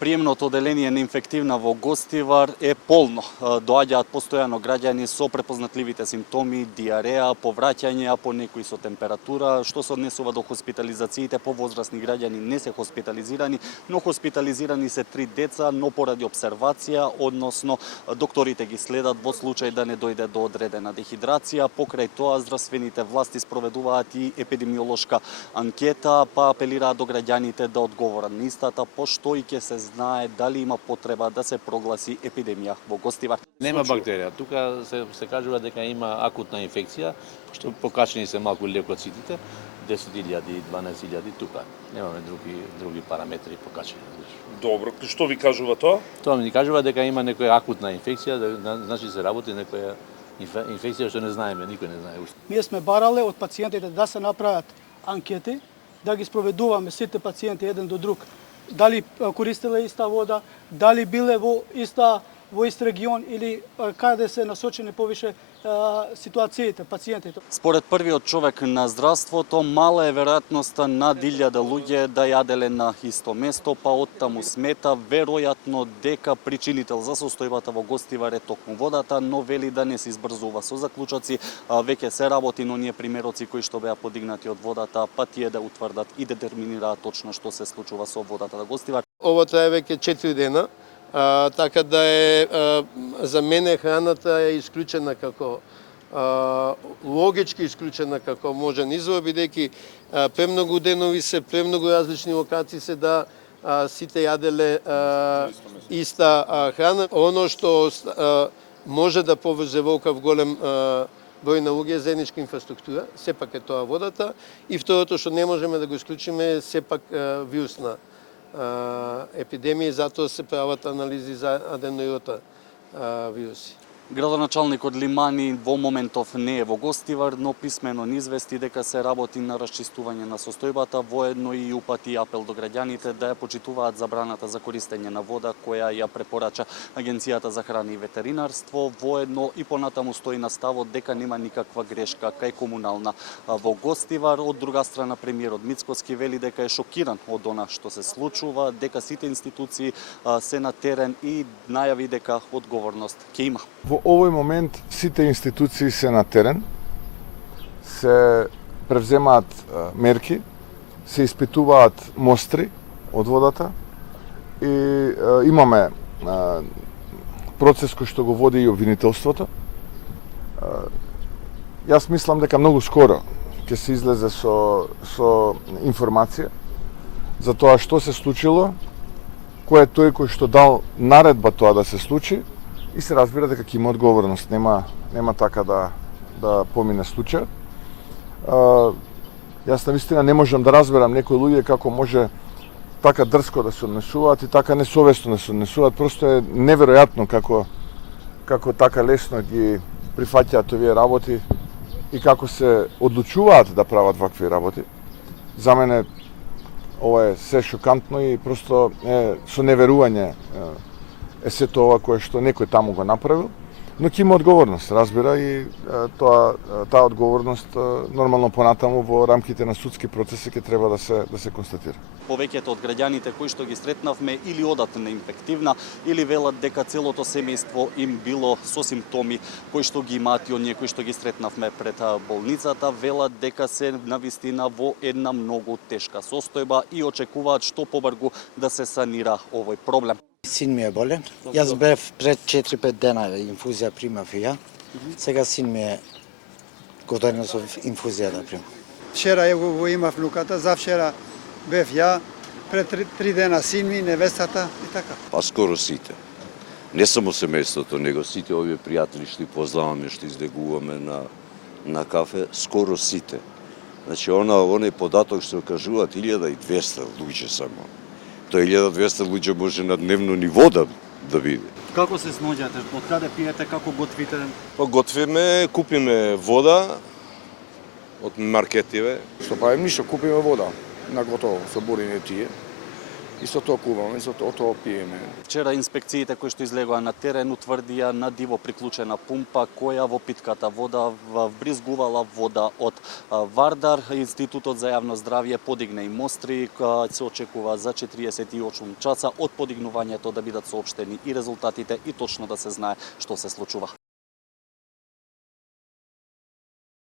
Приемното оделение на инфективна во Гостивар е полно. Доаѓаат постојано граѓани со препознатливите симптоми, диареа, повраќање, а по некои со температура. Што се однесува до хоспитализациите, повозрасни граѓани не се хоспитализирани, но хоспитализирани се 3 деца, но поради обсервација, односно докторите ги следат во случај да не дојде до одредена дехидрација. Покрај тоа, здравствените власти спроведуваат и епидемиолошка анкета, па апелираат до граѓаните да одговорат на истата, пошто и ќе се знае дали има потреба да се прогласи епидемија во Гостивар. Нема бактерија. Тука се кажува дека има акутна инфекција, што покачени се малку леукоцитите, 10.000 и 12.000 тука. Немаме други параметри покачени. Добро, што ви кажува тоа? Тоа ми кажува дека има некоја акутна инфекција, значи се работи некоја инфекција што не знаеме, никој не знае уште. Ние сме барале од пациентите да се направат анкети, да ги спроведуваме сите пациенти еден до друг. Дали користеле иста вода, дали биле во ист регион или каде се насочени повише ситуациите, пациентите. Според првиот човек на здравството, мала е веројатноста на 1000 луѓе да јаделе на исто место, па оттаму смета веројатно дека причинител за состојбата во Гостивар е токму водата, но вели да не се избрзува со заклучоци. Веќе се работи на оние примероци кои што беа подигнати од водата, па тие да утврдат и детерминираат точно што се случува со водата на Гостивар. Ова трае веќе 4 дена. Така да за мене храната е исклучена како логички исклучена како можен извор, бидејќи премногу денови се, премногу различни локации се да сите јаделе иста храна. Оно што може да поврзе волкав голем број на луѓе е заедничка инфраструктура, сепак е тоа водата, и второто што не можеме да го исклучиме е сепак вирусна епидемија, затоа се прават анализи за аденоирота вируси. Градоначалникот Лимани во моментов не е во Гостивар, но писмено ни извести дека се работи на расчистување на состојбата, воедно и упати апел до граѓаните да ја почитуваат забраната за користење на вода која ја препорача Агенцијата за храна и ветеринарство, воедно и понатаму стои на ставот дека нема никаква грешка кај комунална во Гостивар. Од друга страна, премиерот Мицкоски вели дека е шокиран од она што се случува, дека сите институции се на терен и најави дека одговорност ќе има. Во овој момент сите институции се на терен, се превземаат мерки, се испитуваат мостри од водата и имаме процес кој што го води и обвинителството. Јас мислам дека многу скоро ќе се излезе со информација за тоа што се случило, кој е тој кој што дал наредба тоа да се случи, и се разбира дека ќе има одговорност, нема така да помине случајот. Јас навистина не можам да разберам некои луѓе како може така дрско да се однесуваат и така несовесно да се однесуваат. Просто е неверојатно како така лесно ги прифаќаат овие работи и како се одлучуваат да прават вакви работи. За мене ова е се шокантно и просто со неверување е сето ова кое што некој таму го направил, но ќе има одговорност, разбира, и таа одговорност нормално понатаму во рамките на судски процеси ќе треба да се констатира. Повеќето од граѓаните кои што ги сретнавме или одат на инфективна, или велат дека целото семејство им било со симптоми кои што ги имаат и оние кои што ги сретнавме пред болницата, велат дека се навистина во една многу тешка состојба и очекуваат што побрзо да се санира овој проблем. Син ми е болен. Јас бев пред 4-5 дена инфузија примав и ја. Сега син ми е готовен со инфузија да примам. Вчера го имав внуката, завчера бев ја, пред 3 дена син ми, невестата и така. Па скоро сите. Не само семејството, него сите овие пријатели што познаваме, што издегуваме на кафе, скоро сите. Значи, оној податок што кажуваат 1200 луѓе само. Тоа 1200 луѓе може на дневно ниво да биде. Како се сноѓате? Од каде пиете? Како готвите? Па готвиме, купиме вода од маркетиве. Што правиме ништо, купиме вода на готово со бурени тие. Исто тоа куваме, исто тоа пиеме. Вчера инспекциите кои што излегоа на терен утврдија на диво приклучена пумпа која во питката вода вбризгувала вода од Вардар. Институтот за јавно здравје подигна и мостри, се очекува за 48 часа од подигнувањето да бидат соопштени и резултатите и точно да се знае што се случува.